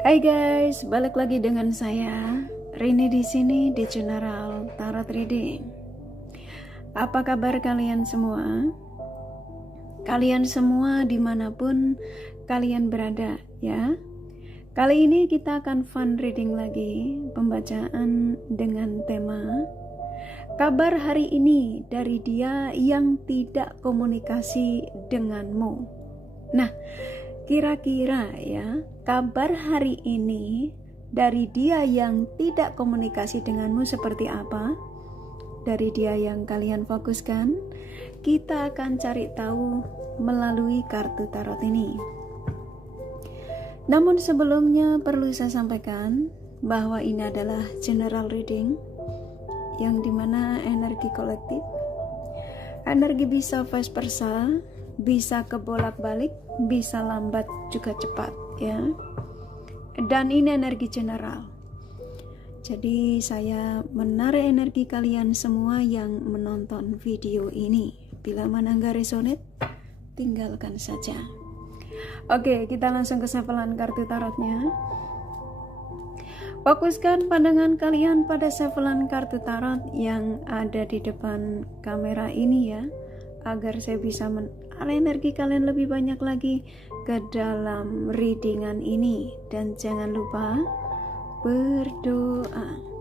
Hai guys, balik lagi dengan saya Rini di sini di General Tarot Reading. Apa kabar kalian semua? Kalian semua dimanapun kalian berada ya. Kali ini kita akan fun reading lagi, pembacaan dengan tema kabar hari ini dari dia yang tidak komunikasi denganmu. Nah, kira-kira ya, kabar hari ini dari dia yang tidak komunikasi denganmu seperti apa? Dari dia yang kalian fokuskan, kita akan cari tahu melalui kartu tarot ini. Namun sebelumnya perlu saya sampaikan bahwa ini adalah general reading yang dimana energi kolektif, energi bisa vice versa, bisa kebolak-balik, bisa lambat juga cepat ya. Dan ini energi general. Jadi saya menarik energi kalian semua yang menonton video ini. Bila mana nggak resonate, tinggalkan saja. Oke, kita langsung ke shufflean kartu tarotnya. Fokuskan pandangan kalian pada shufflean kartu tarot yang ada di depan kamera ini ya, agar saya bisa menarik energi kalian lebih banyak lagi ke dalam readingan ini. Dan jangan lupa berdoa.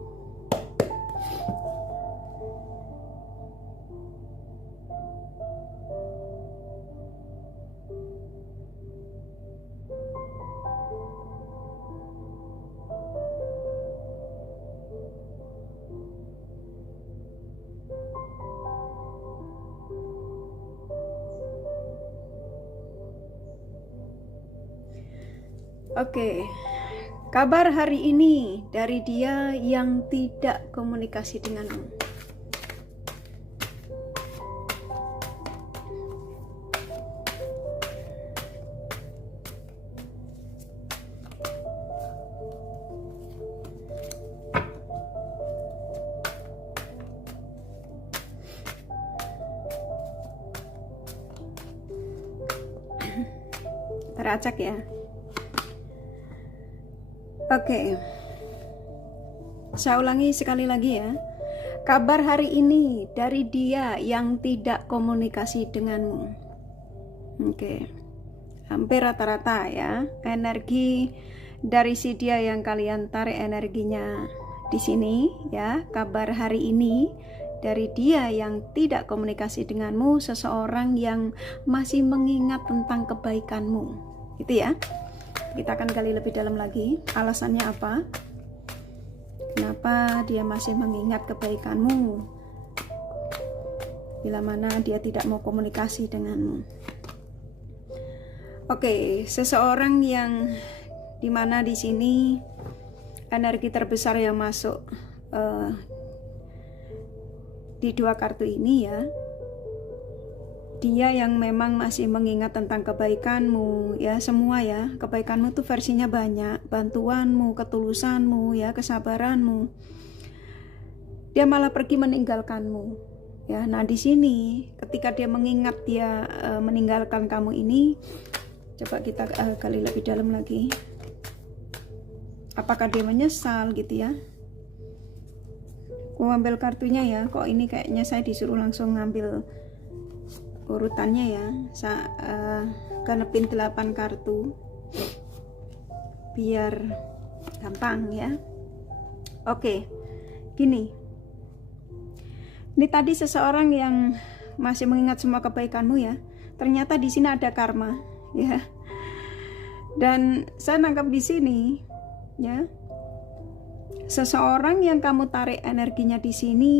Oke, kabar hari ini dari dia yang tidak komunikasi denganmu. Teracak ya. Oke, saya ulangi sekali lagi ya. Kabar hari ini dari dia yang tidak komunikasi denganmu. Oke, hampir rata-rata ya. Energi dari si dia yang kalian tarik energinya di sini ya. Kabar hari ini dari dia yang tidak komunikasi denganmu, seseorang yang masih mengingat tentang kebaikanmu. Gitu ya. Kita akan gali lebih dalam lagi, alasannya apa? Kenapa dia masih mengingat kebaikanmu bila mana dia tidak mau komunikasi denganmu? Oke, seseorang yang dimana di sini energi terbesar yang masuk di dua kartu ini ya, dia yang memang masih mengingat tentang kebaikanmu ya, semua ya, kebaikanmu tuh versinya banyak, bantuanmu, ketulusanmu ya, kesabaranmu. Dia malah pergi meninggalkanmu ya. Nah di sini ketika dia mengingat dia meninggalkan kamu ini, coba kita gali lebih dalam lagi. Apakah dia menyesal gitu ya? Aku ambil kartunya ya, kok ini kayaknya saya disuruh langsung ngambil urutannya ya. Kanepin 8 kartu biar gampang ya. Oke, gini, ini tadi seseorang yang masih mengingat semua kebaikanmu ya, ternyata di sini ada karma ya. Dan saya nangkap di sini ya, seseorang yang kamu tarik energinya di sini,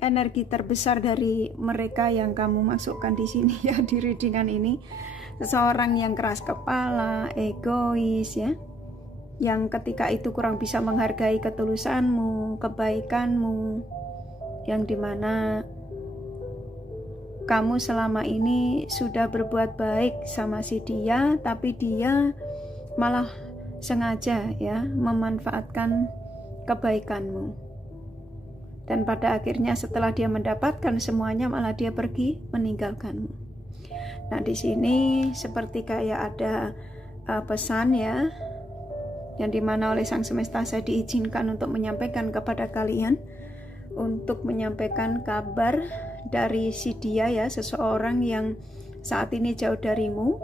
energi terbesar dari mereka yang kamu masukkan di sini ya, di readingan ini, seseorang yang keras kepala, egois ya, yang ketika itu kurang bisa menghargai ketulusanmu, kebaikanmu, yang dimana kamu selama ini sudah berbuat baik sama si dia, tapi dia malah sengaja ya memanfaatkan kebaikanmu. Dan pada akhirnya setelah dia mendapatkan semuanya, malah dia pergi meninggalkanmu. Nah di sini seperti kayak ada pesan ya, yang dimana oleh Sang Semesta saya diizinkan untuk menyampaikan kepada kalian, untuk menyampaikan kabar dari si dia ya, seseorang yang saat ini jauh darimu,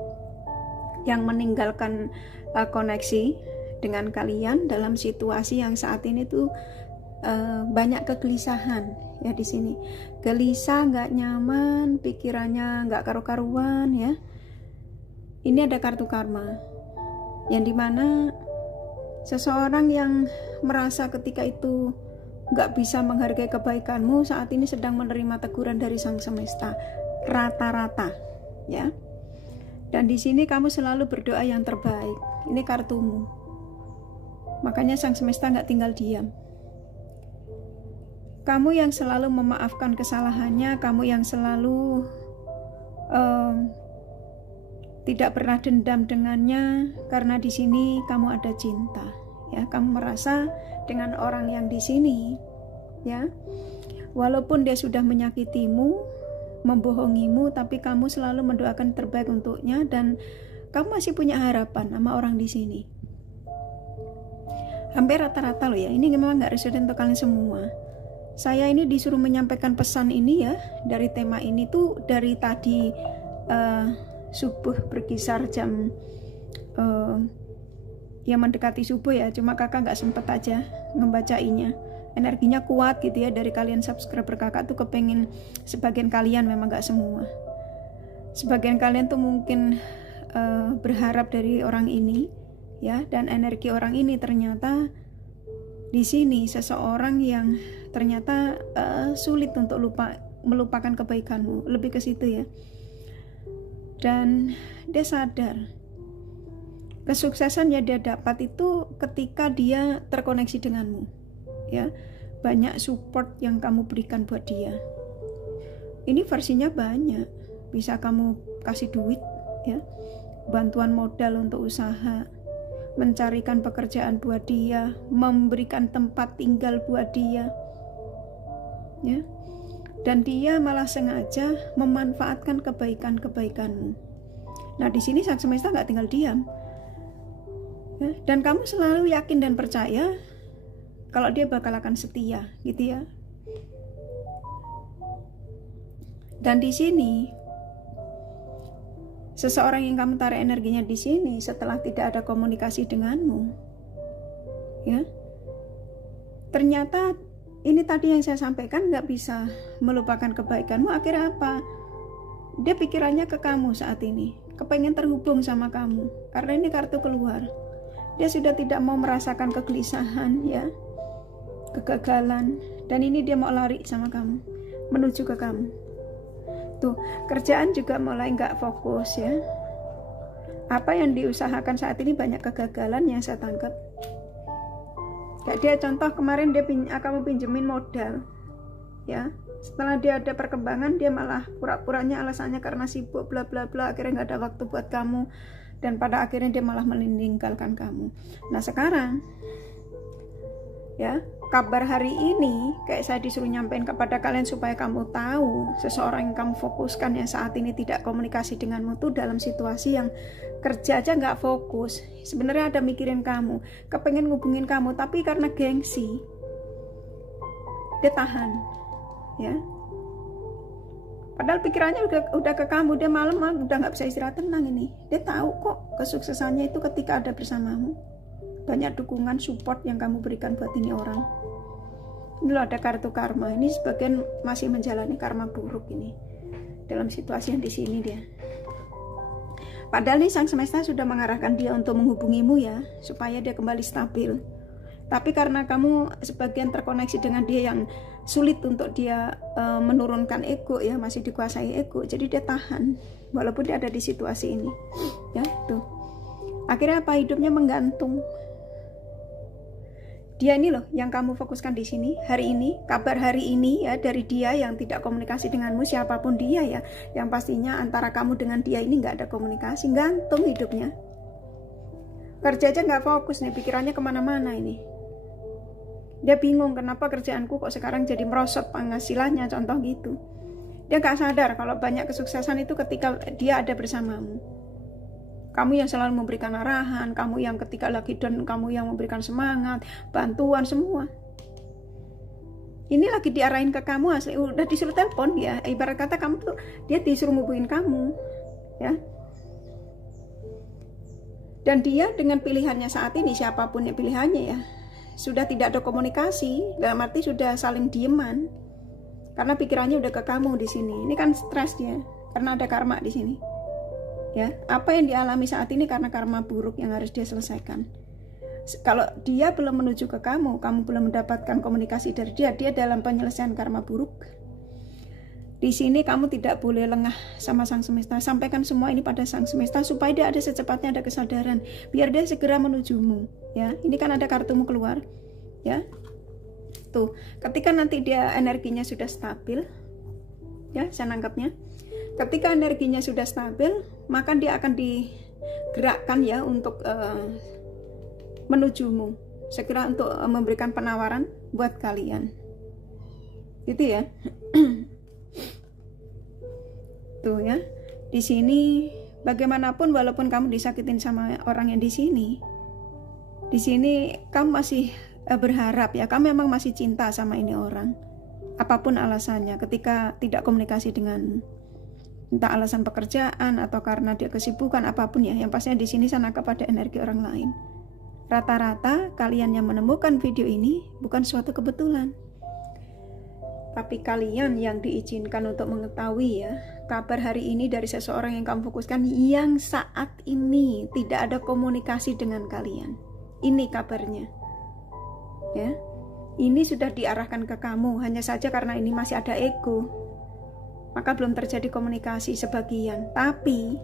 yang meninggalkan koneksi dengan kalian dalam situasi yang saat ini tuh banyak kegelisahan ya di sini. Gelisah, nggak nyaman, pikirannya nggak karu-karuan ya. Ini ada kartu karma yang dimana seseorang yang merasa ketika itu nggak bisa menghargai kebaikanmu saat ini sedang menerima teguran dari Sang Semesta rata-rata ya. Dan di sini kamu selalu berdoa yang terbaik. Ini kartumu. Makanya Sang Semesta nggak tinggal diam. Kamu yang selalu memaafkan kesalahannya, kamu yang selalu tidak pernah dendam dengannya, karena di sini kamu ada cinta. Ya, kamu merasa dengan orang yang di sini, ya, walaupun dia sudah menyakitimu, membohongimu, tapi kamu selalu mendoakan terbaik untuknya dan kamu masih punya harapan sama orang di sini. Hampir rata-rata loh ya, ini memang nggak residen untuk kalian semua. Saya ini disuruh menyampaikan pesan ini ya, dari tema ini tuh dari tadi subuh berkisar jam ya mendekati subuh ya, cuma kakak nggak sempet aja ngebacainya. Energinya kuat gitu ya dari kalian subscriber kakak tuh, kepengen sebagian kalian, memang nggak semua, sebagian kalian tuh mungkin berharap dari orang ini ya, dan energi orang ini ternyata di sini seseorang yang ternyata sulit untuk melupakan kebaikanmu, lebih ke situ ya. Dan dia sadar kesuksesan yang dia dapat itu ketika dia terkoneksi denganmu ya. Banyak support yang kamu berikan buat dia. Ini versinya banyak, bisa kamu kasih duit ya, bantuan modal untuk usaha, mencarikan pekerjaan buat dia, memberikan tempat tinggal buat dia ya. Dan dia malah sengaja memanfaatkan kebaikan-kebaikanmu. Nah di sini Sang Semesta nggak tinggal diam ya, dan kamu selalu yakin dan percaya kalau dia bakal akan setia gitu ya. Dan di sini seseorang yang kamu tarik energinya di sini setelah tidak ada komunikasi denganmu ya, ternyata ini tadi yang saya sampaikan, nggak bisa melupakan kebaikanmu. Akhirnya apa? Dia pikirannya ke kamu saat ini, kepengen terhubung sama kamu, karena ini kartu keluar. Dia sudah tidak mau merasakan kegelisahan ya, kegagalan, dan ini dia mau lari sama kamu, menuju ke kamu. Tuh, kerjaan juga mulai nggak fokus ya. Apa yang diusahakan saat ini banyak kegagalan yang saya tangkap. Kayak dia contoh kemarin dia kamu pinjemin modal ya, setelah dia ada perkembangan dia malah pura-puranya alasannya karena sibuk bla bla bla, akhirnya nggak ada waktu buat kamu, dan pada akhirnya dia malah meninggalkan kamu. Nah sekarang ya, kabar hari ini kayak saya disuruh nyampein kepada kalian supaya kamu tahu seseorang yang kamu fokuskan yang saat ini tidak komunikasi denganmu tuh dalam situasi yang kerja aja nggak fokus. Sebenarnya ada mikirin kamu, kepengen ngubungin kamu, tapi karena gengsi dia tahan ya. Padahal pikirannya udah ke kamu, dia malam udah nggak bisa istirahat tenang ini. Dia tahu kok kesuksesannya itu ketika ada bersamamu. Banyak dukungan, support yang kamu berikan buat ini orang. Ini loh ada kartu karma. Ini sebagian masih menjalani karma buruk ini dalam situasi yang di sini dia. Padahal nih Sang Semesta sudah mengarahkan dia untuk menghubungimu ya, supaya dia kembali stabil. Tapi karena kamu sebagian terkoneksi dengan dia yang sulit untuk dia menurunkan ego ya, masih dikuasai ego, jadi dia tahan walaupun dia ada di situasi ini ya. Tuh akhirnya apa, hidupnya menggantung. Dia ini loh yang kamu fokuskan di sini hari ini, kabar hari ini ya dari dia yang tidak komunikasi denganmu, siapapun dia ya, yang pastinya antara kamu dengan dia ini nggak ada komunikasi, gantung hidupnya. Kerja aja nggak fokus nih, pikirannya kemana-mana ini. Dia bingung kenapa kerjaanku kok sekarang jadi merosot penghasilannya, contoh gitu. Dia nggak sadar kalau banyak kesuksesan itu ketika dia ada bersamamu. Kamu yang selalu memberikan arahan, kamu yang ketika lagi down, kamu yang memberikan semangat, bantuan, semua. Ini lagi diarahin ke kamu, asli udah disuruh telepon ya. Ibarat kata kamu tuh, dia disuruh ngubungin kamu, ya. Dan dia dengan pilihannya saat ini, siapapun yang pilihannya ya, sudah tidak ada komunikasi, dalam arti sudah saling dieman. Karena pikirannya udah ke kamu di sini. Ini kan stres dia, karena ada karma di sini. Ya, apa yang dialami saat ini karena karma buruk yang harus dia selesaikan. Kalau dia belum menuju ke kamu belum mendapatkan komunikasi dari dia dalam penyelesaian karma buruk. Di sini kamu tidak boleh lengah sama Sang Semesta. Sampaikan semua ini pada Sang Semesta supaya dia ada secepatnya ada kesadaran, biar dia segera menujumu. Ya, ini kan ada kartumu keluar. Ya, tuh, ketika nanti dia energinya sudah stabil, ya, saya nangkapnya. Ketika energinya sudah stabil, maka dia akan digerakkan ya untuk menujumu, segera untuk memberikan penawaran buat kalian. Gitu ya. Tuh ya. Di sini bagaimanapun walaupun kamu disakitin sama orang yang di sini kamu masih berharap ya, kamu memang masih cinta sama ini orang. Apapun alasannya, ketika tidak komunikasi dengan entah alasan pekerjaan atau karena dia kesibukan apapun ya, yang pastinya di sini saya nangkap pada energi orang lain. Rata-rata kalian yang menemukan video ini bukan suatu kebetulan, tapi kalian yang diizinkan untuk mengetahui ya kabar hari ini dari seseorang yang kamu fokuskan, yang saat ini tidak ada komunikasi dengan kalian. Ini kabarnya ya, ini sudah diarahkan ke kamu, hanya saja karena ini masih ada ego, maka belum terjadi komunikasi sebagian. Tapi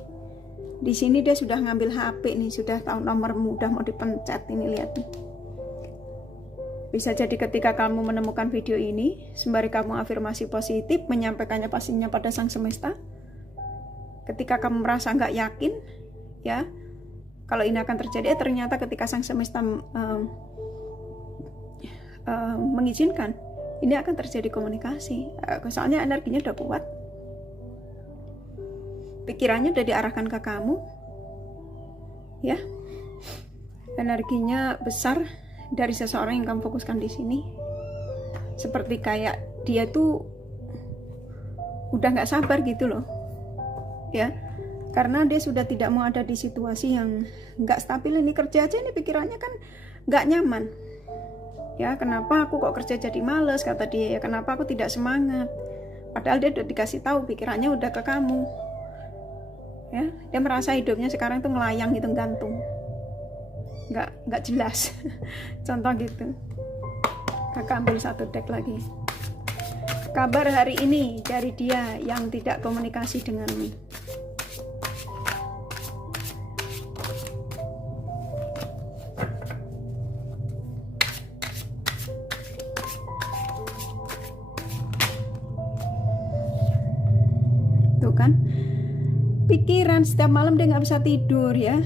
di sini dia sudah ngambil HP nih, sudah tahu nomormu, udah mau dipencet ini, lihat nih. Bisa jadi ketika kamu menemukan video ini, sembari kamu afirmasi positif, menyampaikannya pastinya pada Sang Semesta. Ketika kamu merasa nggak yakin, ya, kalau ini akan terjadi, ternyata ketika Sang Semesta mengizinkan, ini akan terjadi komunikasi. Soalnya energinya udah kuat. Pikirannya udah diarahkan ke kamu, ya, energinya besar dari seseorang yang kamu fokuskan di sini. Seperti kayak dia tuh udah nggak sabar gitu loh, ya, karena dia sudah tidak mau ada di situasi yang nggak stabil. Ini kerja aja, ini pikirannya kan nggak nyaman, ya. Kenapa aku kok kerja jadi males, kata dia, ya kenapa aku tidak semangat, padahal dia udah dikasih tahu pikirannya udah ke kamu. Ya, dia merasa hidupnya sekarang tuh melayang gitu, gantung, nggak jelas. Contoh gitu. Kakak ambil satu deck lagi. Kabar hari ini dari dia yang tidak komunikasi denganmu. Tuh kan, pikiran setiap malam dia nggak bisa tidur ya,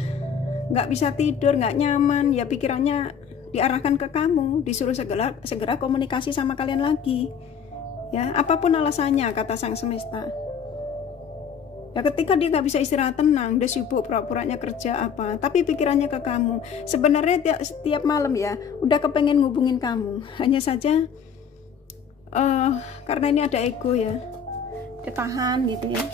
nggak bisa tidur, nggak nyaman ya, pikirannya diarahkan ke kamu, disuruh segera komunikasi sama kalian lagi ya, apapun alasannya kata Sang Semesta. Ya ketika dia nggak bisa istirahat tenang, dia sibuk pura-puranya kerja apa, tapi pikirannya ke kamu. Sebenarnya setiap malam ya udah kepengen ngubungin kamu, hanya saja karena ini ada ego ya, dia tahan gitu ya.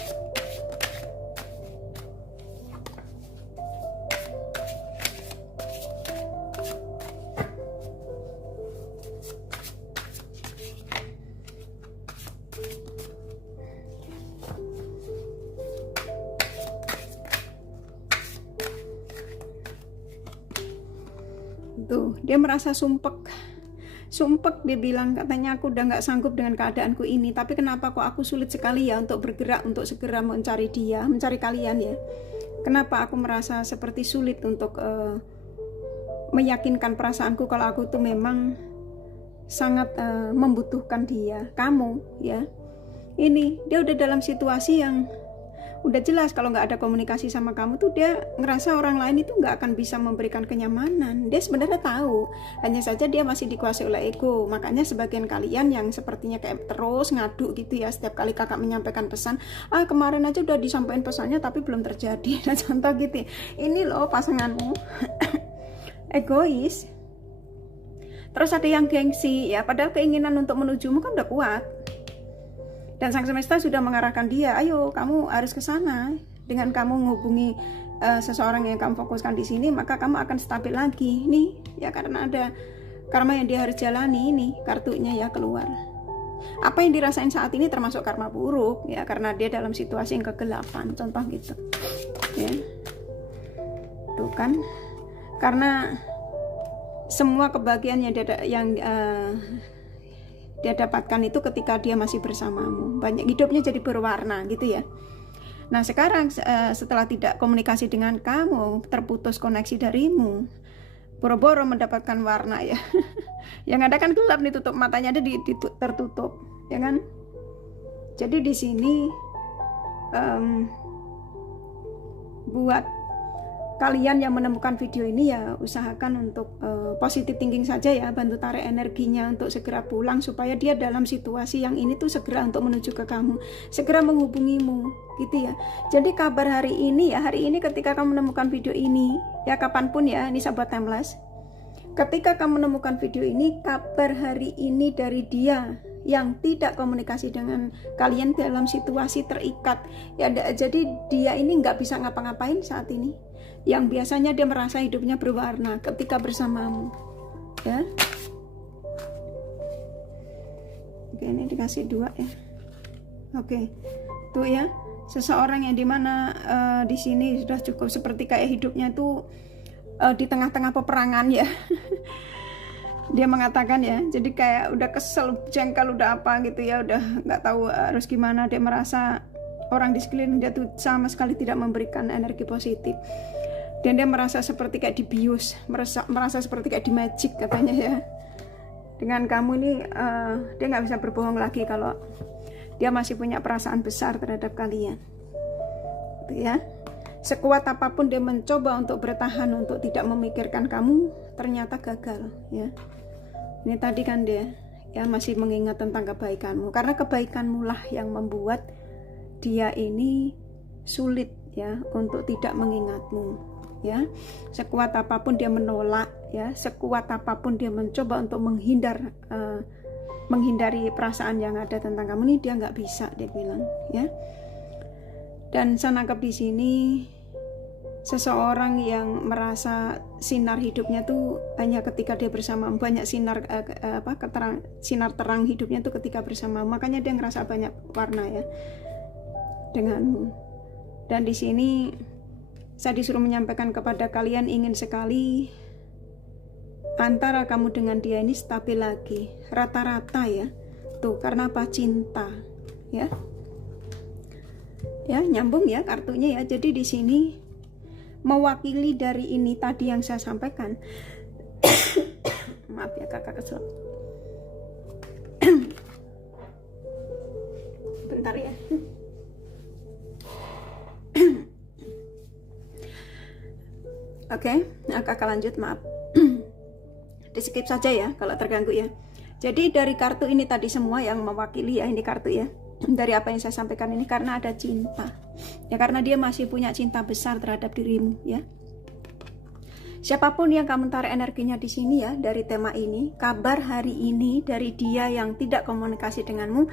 Tuh, dia merasa sumpek, dia bilang, katanya aku udah nggak sanggup dengan keadaanku ini, tapi kenapa kok aku sulit sekali ya untuk bergerak, untuk segera mencari dia, mencari kalian ya. Kenapa aku merasa seperti sulit untuk meyakinkan perasaanku kalau aku tuh memang sangat membutuhkan dia, kamu ya. Ini dia udah dalam situasi yang udah jelas kalau nggak ada komunikasi sama kamu tuh dia ngerasa orang lain itu nggak akan bisa memberikan kenyamanan. Dia sebenarnya tahu, hanya saja dia masih dikuasai oleh ego. Makanya sebagian kalian yang sepertinya kayak terus ngadu gitu ya, setiap kali kakak menyampaikan pesan, kemarin aja udah disampaikan pesannya tapi belum terjadi. Nah contoh gitu, ini loh pasanganmu egois. Terus ada yang gengsi ya, padahal keinginan untuk menujumu kan udah kuat. Dan sang semesta sudah mengarahkan dia, ayo kamu harus ke sana. Dengan kamu menghubungi seseorang yang kamu fokuskan di sini, maka kamu akan stabil lagi. Nih, ya karena ada karma yang dia harus jalani, ini kartunya ya keluar. Apa yang dirasain saat ini termasuk karma buruk ya, karena dia dalam situasi yang kegelapan, contoh gitu. Ya. Tuh kan. Karena semua kebahagiaan yang dia dapatkan itu ketika dia masih bersamamu, banyak hidupnya jadi berwarna gitu ya. Nah sekarang setelah tidak komunikasi dengan kamu, terputus koneksi darimu, boro-boro mendapatkan warna ya. Yang ada kan gelap nih, tutup matanya ada tertutup ya kan. Jadi di sini buat kalian yang menemukan video ini ya usahakan untuk positive thinking saja ya, bantu tarik energinya untuk segera pulang supaya dia dalam situasi yang ini tuh segera untuk menuju ke kamu, segera menghubungimu gitu ya. Jadi kabar hari ini ya, hari ini ketika kamu menemukan video ini ya, kapanpun ya, ini sahabat timeless, ketika kamu menemukan video ini, kabar hari ini dari dia yang tidak komunikasi dengan kalian dalam situasi terikat ya, jadi dia ini nggak bisa ngapa-ngapain saat ini, yang biasanya dia merasa hidupnya berwarna ketika bersamamu ya. Oke, ini dikasih 2 ya. Oke, tuh ya, seseorang yang dimana di sini sudah cukup seperti kayak hidupnya itu di tengah-tengah peperangan ya. Dia mengatakan ya, jadi kayak udah kesel, jengkel, udah apa gitu ya, udah nggak tahu harus gimana. Dia merasa orang di sekeliling dia tuh sama sekali tidak memberikan energi positif, dan dia merasa seperti kayak dibius, merasa seperti kayak di magic katanya ya. Dengan kamu ini dia nggak bisa berbohong lagi kalau dia masih punya perasaan besar terhadap kalian gitu ya. Sekuat apapun dia mencoba untuk bertahan, untuk tidak memikirkan kamu, ternyata gagal ya. Ini tadi kan dia ya masih mengingat tentang kebaikanmu, karena kebaikanmu lah yang membuat dia ini sulit ya untuk tidak mengingatmu ya. Sekuat apapun dia menolak ya, sekuat apapun dia mencoba untuk menghindari perasaan yang ada tentang kamu ini, dia nggak bisa, dia bilang ya. Dan saya nangkep di sini seseorang yang merasa sinar hidupnya tuh hanya ketika dia bersama, banyak sinar sinar terang hidupnya tuh ketika bersama, makanya dia ngerasa banyak warna ya denganmu. Dan di sini saya disuruh menyampaikan kepada kalian, ingin sekali antara kamu dengan dia ini stabil lagi, rata-rata ya. Tuh, karena apa? Cinta ya. Ya, nyambung ya kartunya ya. Jadi di sini mewakili dari ini tadi yang saya sampaikan. Maaf ya kakak kesel. Bentar ya. Oke, kakak lanjut, maaf. Di skip saja ya kalau terganggu ya. Jadi dari kartu ini tadi semua yang mewakili ya, ini kartu ya, dari apa yang saya sampaikan ini, karena ada cinta ya, karena dia masih punya cinta besar terhadap dirimu ya. Siapapun yang kamu tarik energinya di sini ya, dari tema ini, kabar hari ini dari dia yang tidak komunikasi denganmu,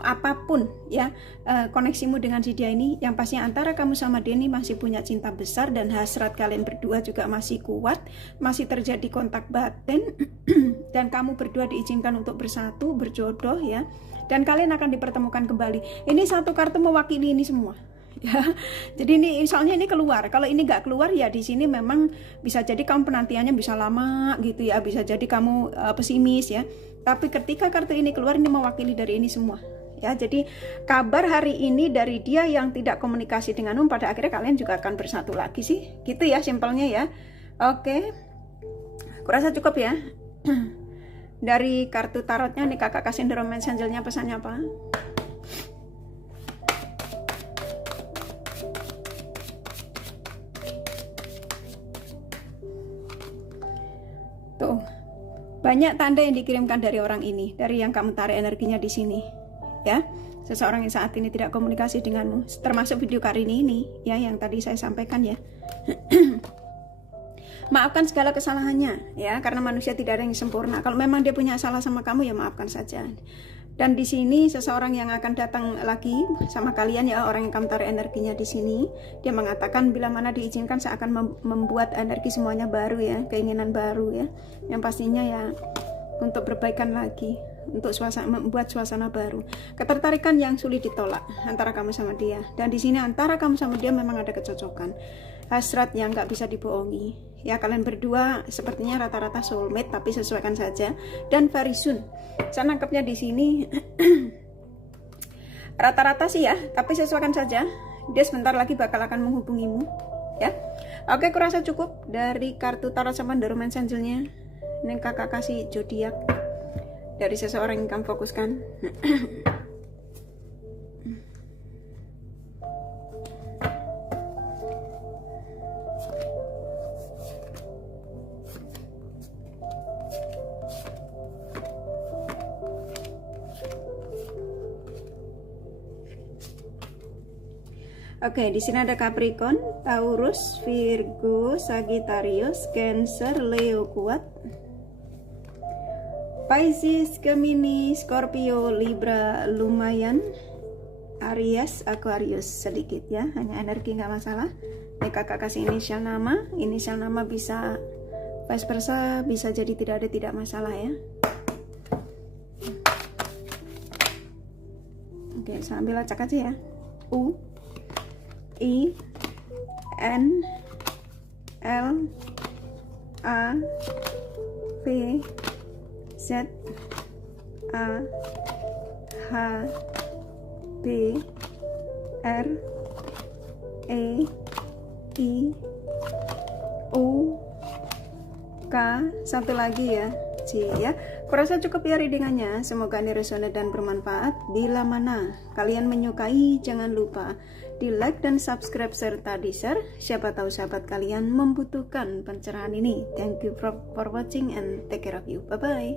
apapun ya koneksimu dengan si dia ini, yang pastinya antara kamu sama dia ini masih punya cinta besar, dan hasrat kalian berdua juga masih kuat, masih terjadi kontak batin dan kamu berdua diizinkan untuk bersatu, berjodoh ya, dan kalian akan dipertemukan kembali. Ini satu kartu mewakili ini semua. Ya, jadi ini misalnya ini keluar, kalau ini nggak keluar ya di sini memang bisa jadi kamu penantiannya bisa lama gitu ya, bisa jadi kamu pesimis ya. Tapi ketika kartu ini keluar, ini mewakili dari ini semua ya. Jadi kabar hari ini dari dia yang tidak komunikasi denganmu, pada akhirnya kalian juga akan bersatu lagi sih, gitu ya simpelnya ya. Oke, kurasa cukup ya. Dari kartu tarotnya nih kakak kasih The Romance Angel-nya pesannya apa? Tuh, banyak tanda yang dikirimkan dari orang ini, dari yang kamu tarik energinya di sini, ya. Seseorang yang saat ini tidak komunikasi denganmu, termasuk video Karini ini, ya, yang tadi saya sampaikan ya. Maafkan segala kesalahannya, ya, karena manusia tidak ada yang sempurna. Kalau memang dia punya salah sama kamu, ya maafkan saja. Dan di sini seseorang yang akan datang lagi sama kalian, ya, orang yang kamu tarik energinya di sini, dia mengatakan bila mana diizinkan saya akan membuat energi semuanya baru, ya, keinginan baru, ya, yang pastinya ya untuk perbaikan lagi, untuk membuat suasana baru. Ketertarikan yang sulit ditolak antara kamu sama dia. Dan di sini antara kamu sama dia memang ada kecocokan, hasrat yang nggak bisa dibohongi. Ya, kalian berdua sepertinya rata-rata soulmate, tapi sesuaikan saja. Dan very soon, saya nangkepnya di sini rata-rata sih ya, tapi sesuaikan saja. Dia sebentar lagi bakal akan menghubungimu, ya. Oke, kurasa cukup dari kartu tarot sama The Romance Angel-nya. Ini kakak kasih zodiak dari seseorang yang kamu fokuskan. Oke, di sini ada Capricorn, Taurus, Virgo, Sagittarius, Cancer, Leo kuat, Pisces, Gemini, Scorpio, Libra lumayan, Aries, Aquarius sedikit ya, hanya energi nggak masalah. Ini kakak kasih inisial nama bisa vice versa, bisa jadi tidak ada, tidak masalah ya. Oke, saya ambil acak aja ya. U I N L A P Z A H B R E I U K, satu lagi ya, C ya. Kurasa cukup ya readingannya. Semoga ini resonate dan bermanfaat. Bila mana kalian menyukai, jangan lupa di like dan subscribe serta di share. Siapa tahu sahabat kalian membutuhkan pencerahan ini. Thank you for watching and take care of you. Bye bye.